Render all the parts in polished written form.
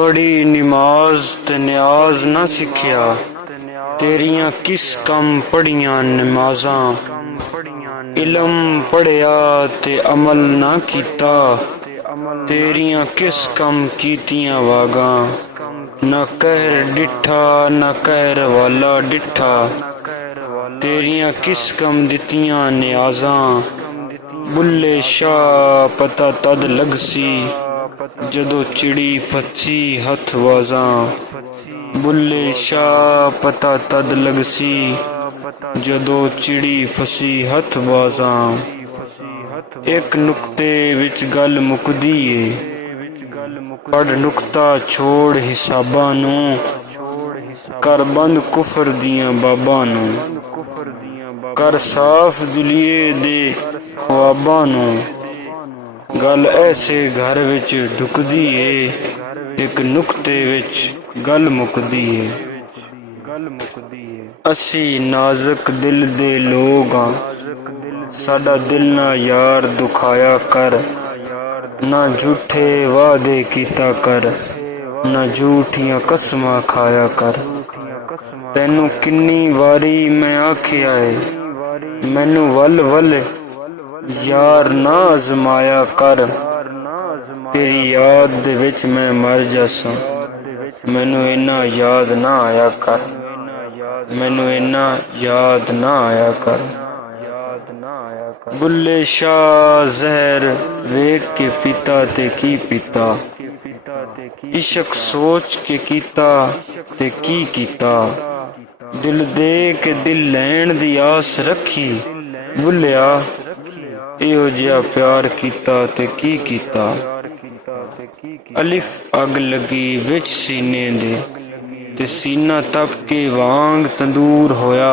पढ़ी नमाज ते न्याज ना सिखिया, तेरियां किस कम पढ़ियां नमाजां। इलम पढ़िया ते अमल ना कीता, तेरियां किस कम कीतियां वागां। न कहर डिठा न कहर वाला डिठा, तेरियां किस कम दितियां न्याजां। बुल्ले शाह पता तद लगसी, जदों चिड़ी फसी हथ बाजां। बुल्ले शाह पता तद लगसी, जदों चिड़ी फसी हथ बाजां। एक नुक्ते विच गल मुकदी ए, पढ़ नुक्ता छोड़ हिसाबां नूं। कर बंद कुफर दियां बाबां नूं, कर साफ दिलिए दे ख्वाबां नूं। गल ऐसे घर विच ढुकदी ए, एक नुक्ते विच गल मुकदी ए। असी नाजुक दिल दे लोग हां, साडा दिल ना यार दुखाया कर। ना झूठे वादे कीता कर, ना झूठियां कसमां खाया कर। तैनू किन्नी वारी मैं आखिया है, मैनू वल वल यार ना आजमाया कर। तेरी याद दे विच मैं मर जासां, मैनू इन्ना याद ना आया कर। मैनू इन्ना याद ना आया कर। बुल्ले शाह जहर वेख के पीता ते की पीता, इश्क सोच के कीता ते की कीता। दिल दे के दिल लैण दी आस रखी, बुल्लिया इहो जिहा प्यार कीता ते की कीता। अलिफ अग लगी विच सीने दे, ते सीना तप के वांग तंदूर होया।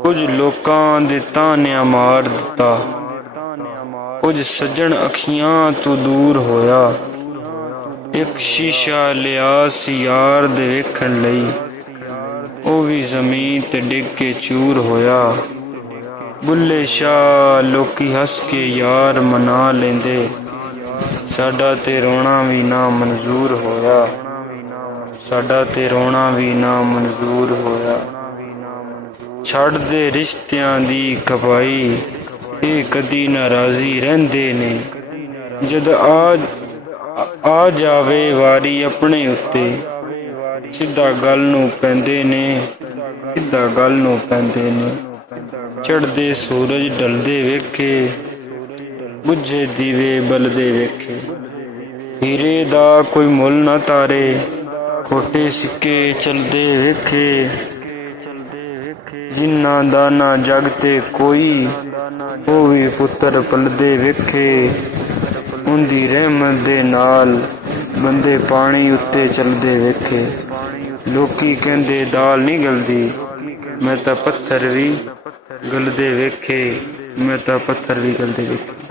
कुछ लोकां दे तानिया मार दिता, कुछ सजन अखियां तो दूर होया। एक शीशा लिया सी यार दे वेखण लई, ओ भी जमीन ते डिग के चूर होया। बुल्ले शाह लोकी हस के यार मना लेंदे, साडा ते रोना भी ना मंजूर होया। साडा ते रोना भी ना मंजूर होया। छड़ दे रिश्तियां दी खपाई, ये कदी नाराजी रहिंदे ने। जद आ जावे वारी अपने उत्ते, सीधा गल नूं पैंदे ने, सीधा गल नूं पैंदे ने। चढ़दे सूरज ढलदे वेखे, बुझे दीवे बलदे वेखे। हीरे दा कोई मुल ना तारे, खोटे सिक्के चलदे वेखे। जिन्ना दा ना जग ते कोई, ओ भी पुत्तर पलदे वेखे। उंदी रहमत दे नाल बंदे पानी उत्ते चलदे वेखे। लोकी कहंदे दाल नहीं गलदी, मैं तां पत्थर भी गलदे वेखे। मैं तां पत्थर भी गलदे वेखे।